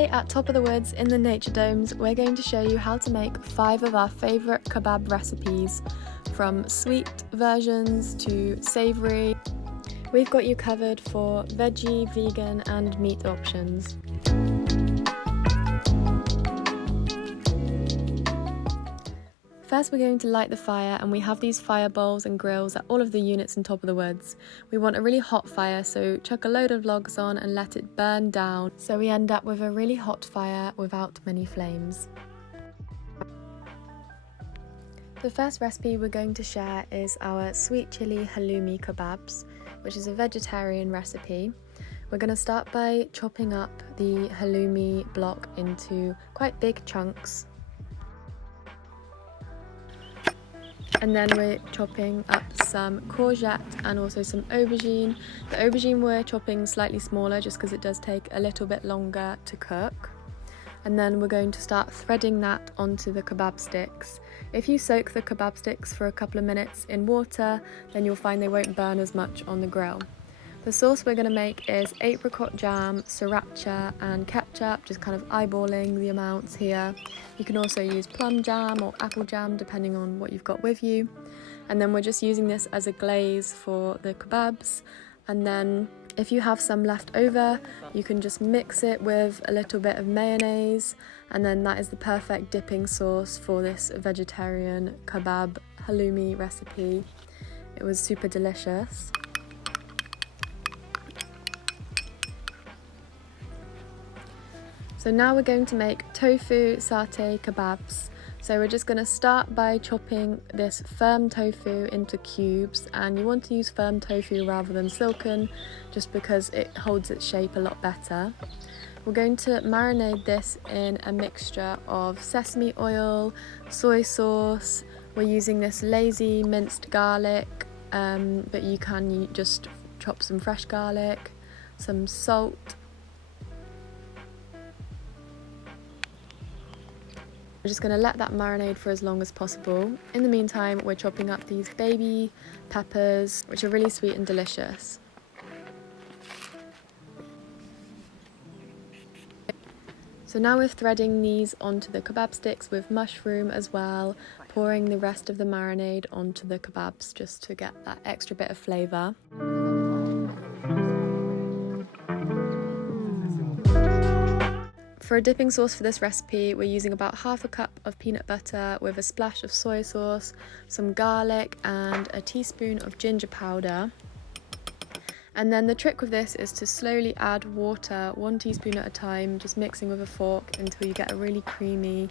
Today at Top of the Woods in the Nature Domes, we're going to show you how to make 5 of our favourite kebab recipes, from sweet versions to savoury. We've got you covered for veggie, vegan and meat options. First we're going to light the fire, and we have these fire bowls and grills at all of the units in Top of the Woods. We want a really hot fire, so chuck a load of logs on and let it burn down, so we end up with a really hot fire without many flames. The first recipe we're going to share is our sweet chili halloumi kebabs, which is a vegetarian recipe. We're going to start by chopping up the halloumi block into quite big chunks. And then we're chopping up some courgette and also some aubergine. The aubergine we're chopping slightly smaller just because it does take a little bit longer to cook. And then we're going to start threading that onto the kebab sticks. If you soak the kebab sticks for a couple of minutes in water, then you'll find they won't burn as much on the grill. The sauce we're going to make is apricot jam, sriracha and ketchup, just kind of eyeballing the amounts here. You can also use plum jam or apple jam depending on what you've got with you. And then we're just using this as a glaze for the kebabs. And then if you have some left over, you can just mix it with a little bit of mayonnaise, and then that is the perfect dipping sauce for this vegetarian kebab halloumi recipe. It was super delicious. So now we're going to make tofu satay kebabs. So we're just going to start by chopping this firm tofu into cubes, and you want to use firm tofu rather than silken just because it holds its shape a lot better. We're going to marinate this in a mixture of sesame oil, soy sauce. We're using this lazy minced garlic, but you can just chop some fresh garlic, some salt. We're just going to let that marinate for as long as possible. In the meantime, we're chopping up these baby peppers, which are really sweet and delicious. So now we're threading these onto the kebab sticks with mushroom as well, pouring the rest of the marinade onto the kebabs just to get that extra bit of flavour. For a dipping sauce for this recipe, we're using about half a cup of peanut butter with a splash of soy sauce, some garlic and a teaspoon of ginger powder. And then the trick with this is to slowly add water, 1 teaspoon at a time, just mixing with a fork until you get a really creamy,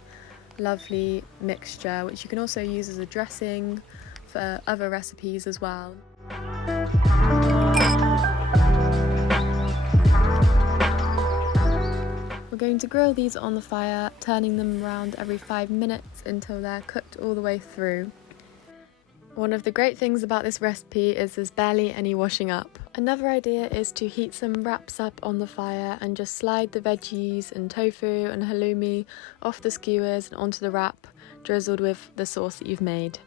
lovely mixture, which you can also use as a dressing for other recipes as well. We're going to grill these on the fire, turning them around every 5 minutes until they're cooked all the way through. One of the great things about this recipe is there's barely any washing up. Another idea is to heat some wraps up on the fire and just slide the veggies and tofu and halloumi off the skewers and onto the wrap, drizzled with the sauce that you've made.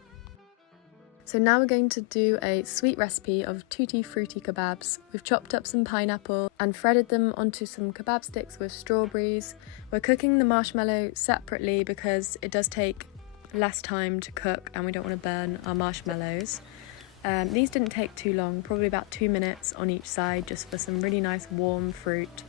So now we're going to do a sweet recipe of Tooty fruity kebabs. We've chopped up some pineapple and threaded them onto some kebab sticks with strawberries. We're cooking the marshmallow separately because it does take less time to cook and we don't want to burn our marshmallows. These didn't take too long, probably about 2 minutes on each side, just for some really nice warm fruit.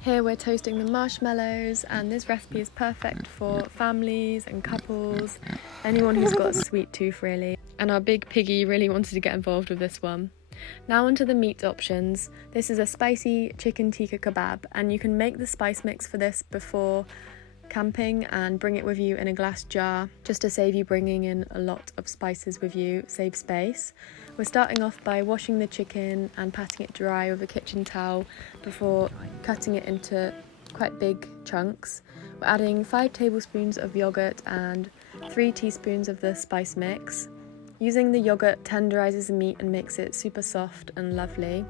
Here we're toasting the marshmallows, and this recipe is perfect for families and couples, anyone who's got a sweet tooth really. And our big piggy really wanted to get involved with this one. Now onto the meat options. This is a spicy chicken tikka kebab, and you can make the spice mix for this before camping and bring it with you in a glass jar, just to save you bringing in a lot of spices with you, save space. We're starting off by washing the chicken and patting it dry with a kitchen towel before cutting it into quite big chunks. We're adding 5 tablespoons of yogurt and 3 teaspoons of the spice mix. Using the yogurt tenderises the meat and makes it super soft and lovely.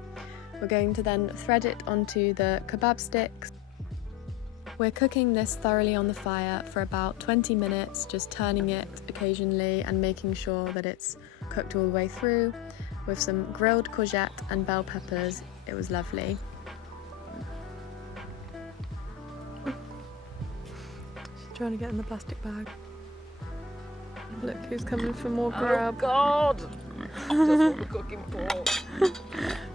We're going to then thread it onto the kebab sticks. We're cooking this thoroughly on the fire for about 20 minutes, just turning it occasionally and making sure that it's cooked all the way through with some grilled courgette and bell peppers. It was lovely. She's trying to get in the plastic bag. Look who's coming for more grab. Oh God! That's what we're cooking for.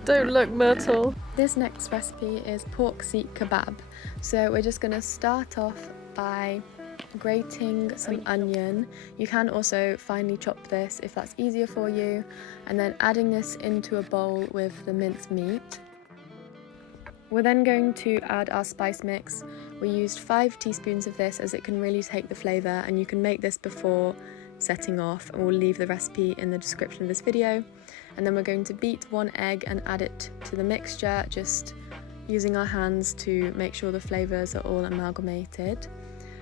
Don't look, Myrtle. This next recipe is pork Seekh kebab. So we're just going to start off by grating some onion. You can also finely chop this if that's easier for you, and then adding this into a bowl with the minced meat. We're then going to add our spice mix. We used 5 teaspoons of this as it can really take the flavour, and you can make this before setting off, and we'll leave the recipe in the description of this video. And then we're going to beat 1 egg and add it to the mixture, just using our hands to make sure the flavours are all amalgamated.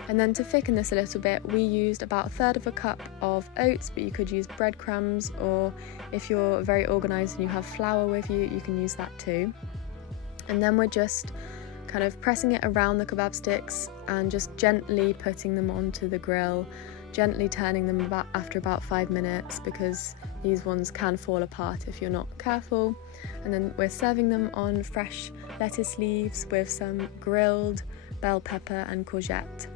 And then to thicken this a little bit, we used about 1/3 of a cup of oats, but you could use breadcrumbs, or if you're very organised and you have flour with you, you can use that too. And then we're just kind of pressing it around the kebab sticks and just gently putting them onto the grill, gently turning them after about 5 minutes, because these ones can fall apart if you're not careful. And then we're serving them on fresh lettuce leaves with some grilled bell pepper and courgette.